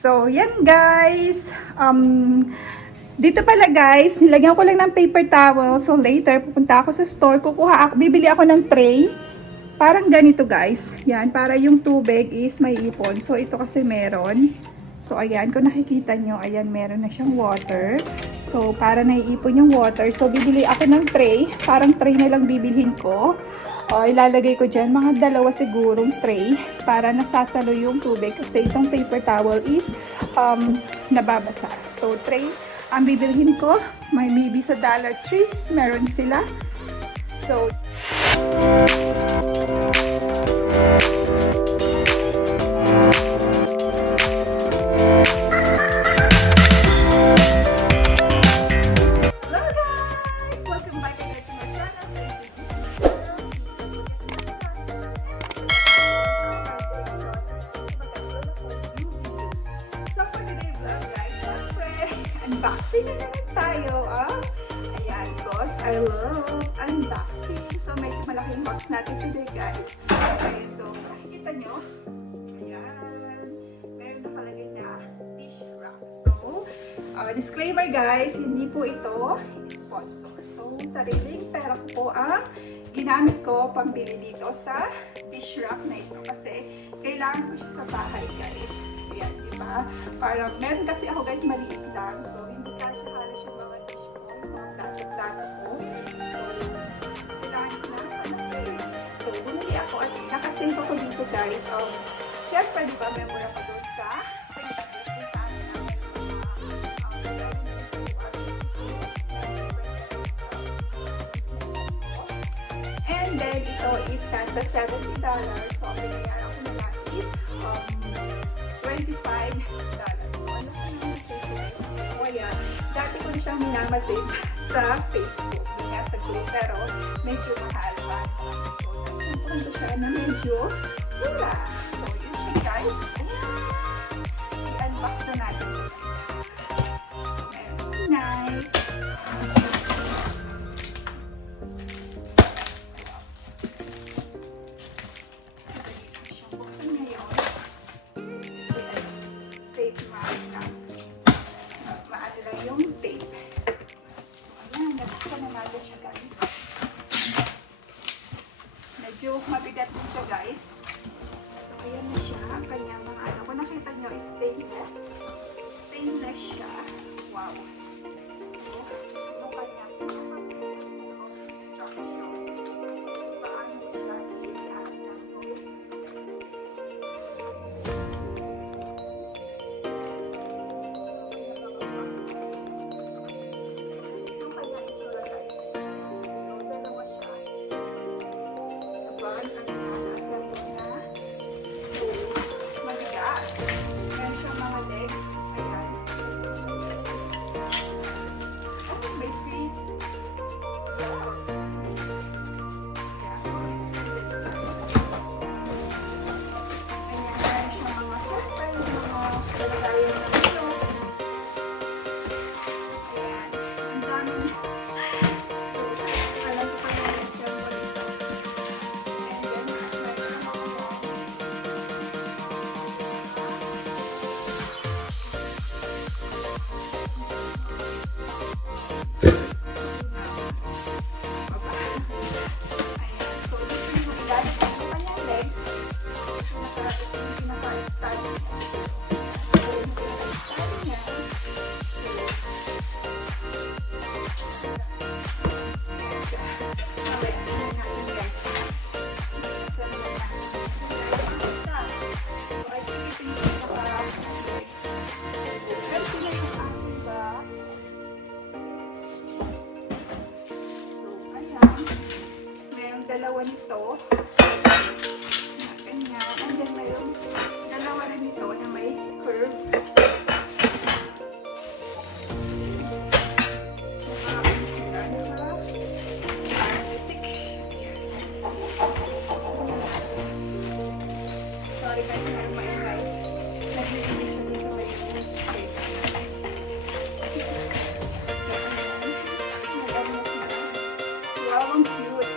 So, yan guys. Dito pala guys, nilagyan ko lang ng paper towel. So, later, pupunta ako sa store. Bibili ako ng tray. Parang ganito guys. Yan, para yung tubig is may ipon. So, ito kasi meron. So, ayan, kung nakikita nyo, ayan, meron na siyang water. So, para naiipon yung water. So, bibili ako ng tray. Parang tray na lang bibilhin ko. Ilalagay ko dyan mga 2 sigurong tray para nasasalo yung tubig kasi itong paper towel is nababasa. So, tray ang bibilhin ko. May maybe sa Dollar Tree. Meron sila. So, unboxing na naman tayo, Ayan, because I love unboxing. So, medyo malaking box natin today, guys. Okay, so, nakikita nyo. Ayan. Meron nakalagay na dish rack. So, disclaimer, guys, hindi po ito sponsor. So, sariling pera ko po ang ginamit ko pambili dito sa dish rack na ito. Kasi, kailangan ko siya sa bahay, guys. Ayan, diba? Parang, meron kasi ako, guys, maliit lang. So, hindi kasi halos yung mga dish ko, yung mga plato-plato ko. So, kailangan ko na panapin. So, bumili ako at nakasave ako dito, guys. Siyempre, diba, memory ako doon sa Facebook kung saan namin and then, ito is nasa $70. So, ang binayaran ko na lang is $25. So, ano ko yung message ko guys? O yan, dati ko na siyang minamassage sa Facebook. Hindi nga sa group, pero medyo mahal pa. So, nagsuntuhan ko siya na medyo mura. So, yun siya guys. Ayan. I-unbox na natin ito guys. So, meron pinay. Medyo mabigat din siya guys. So ayan na siya. Kanyang mga ano. Kung nakita nyo, stainless. Stainless siya. Wow. So, yung kanyang instruction. Paano siya i-assemble. Dalawa nito na kanya, and then mayroong dalawa rin nito na may curve. Plastic. Sorry guys, meron maingay. Naglilinis siya dito sa may wow, ang cute.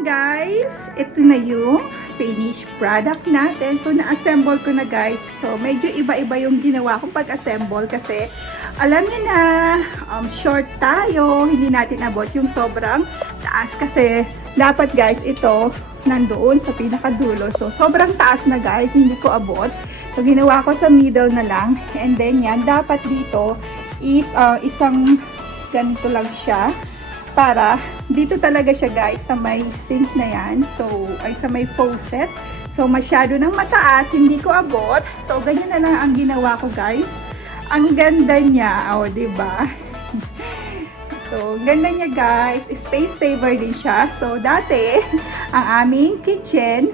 ayan guys, ito na yung finished product natin. So na-assemble ko na guys. So medyo iba-iba yung ginawa kong pag-assemble kasi alam niyo na short tayo, hindi natin abot yung sobrang taas kasi dapat guys ito nandoon sa pinakadulo. So sobrang taas na guys, hindi ko abot. So ginawa ko sa middle na lang, and then yan dapat dito is isang ganito lang siya. Para dito talaga siya guys sa may sink na yan. So ay sa may faucet. So masyado nang mataas, hindi ko abot. So ganyan na lang ang ginawa ko guys. Ang ganda niya, oh, 'di ba? So ganda niya guys. Space saver din siya. So dati ang aming kitchen,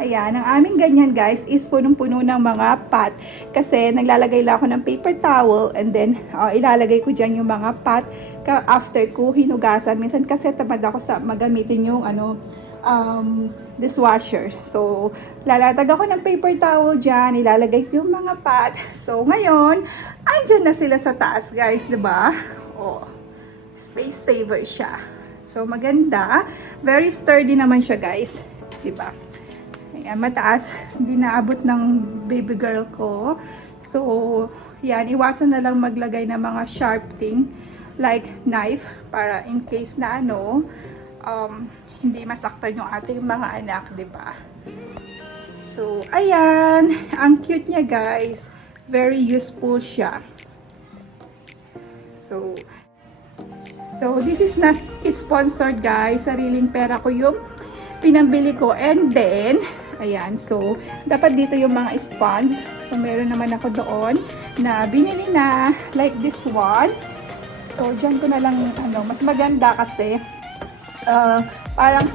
ayan, ang aming ganyan guys is punong-puno ng mga pot. Kasi naglalagay lang ako ng paper towel and then ilalagay ko dyan yung mga pot after ko hinugasan. Minsan kasi tamad ako sa magamitin yung dishwasher. So lalatag ako ng paper towel dyan, ilalagay ko yung mga pot. So ngayon, andyan na sila sa taas guys, diba? Oh, space saver siya. So maganda. Very sturdy naman siya guys, diba? Ayan, mataas. Hindi naabot ng baby girl ko. So, yan. Iwasan na lang maglagay ng mga sharp thing like knife para in case na hindi masaktan yung ating mga anak, diba? So, ayan. Ang cute niya guys. Very useful siya. So this is not sponsored guys. Sariling pera ko yung pinambili ko. And then, ayan, so, dapat dito yung mga sponge. So, meron naman ako doon na binili na, like this one. So, dyan ko na lang, mas maganda kasi, parang,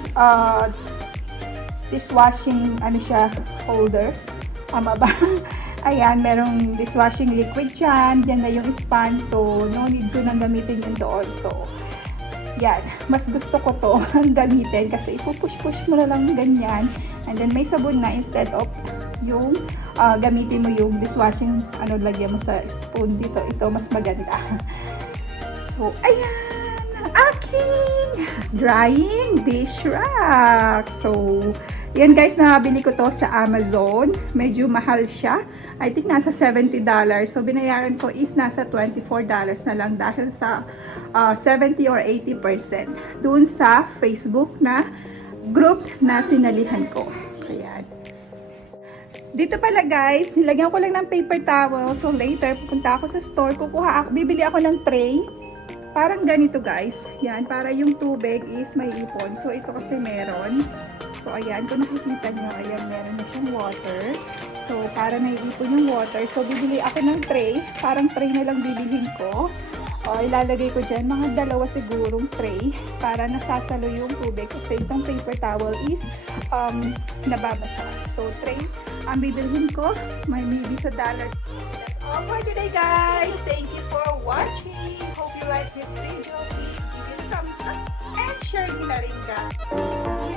dishwashing, siya, holder. Tama ba? Ayan, merong dishwashing liquid dyan. Dyan na yung sponge. So, no need ko nang gamitin yun doon. So, yan, mas gusto ko to gamitin kasi ipupush-push mo na lang ganyan. And then may sabon na instead of yung gamitin mo yung dishwashing, lagyan mo sa spoon dito. Ito mas maganda. So, ayan, ang aking drying dish rack. So, yan guys, nabili ko to sa Amazon. Medyo mahal siya. I think nasa $70. So, binayaran ko is nasa $24 na lang dahil sa 70 or 80% dun sa Facebook na group na sinalihan ko. Ayan. Dito pala guys, nilagyan ko lang ng paper towel. So, later, pupunta ako sa store. Bibili ako ng tray. Parang ganito guys. Yan, para yung tubig is may ipon. So, ito kasi meron. So, ayan, kung nakikita nyo, ayan, meron na siyang water. So, para naiipon yung water. So, bibili ako ng tray. Parang tray na lang bibilhin ko. Ilalagay ko dyan, mga dalawa sigurong tray para nasasalo yung tubig. Kasi itong paper towel is nababasa. So, tray ang bibilhin ko. May maybe sa $1. That's all for today, guys. Thank you for watching. Hope you like this video. Please give it a thumbs up and share nyo na rin guys.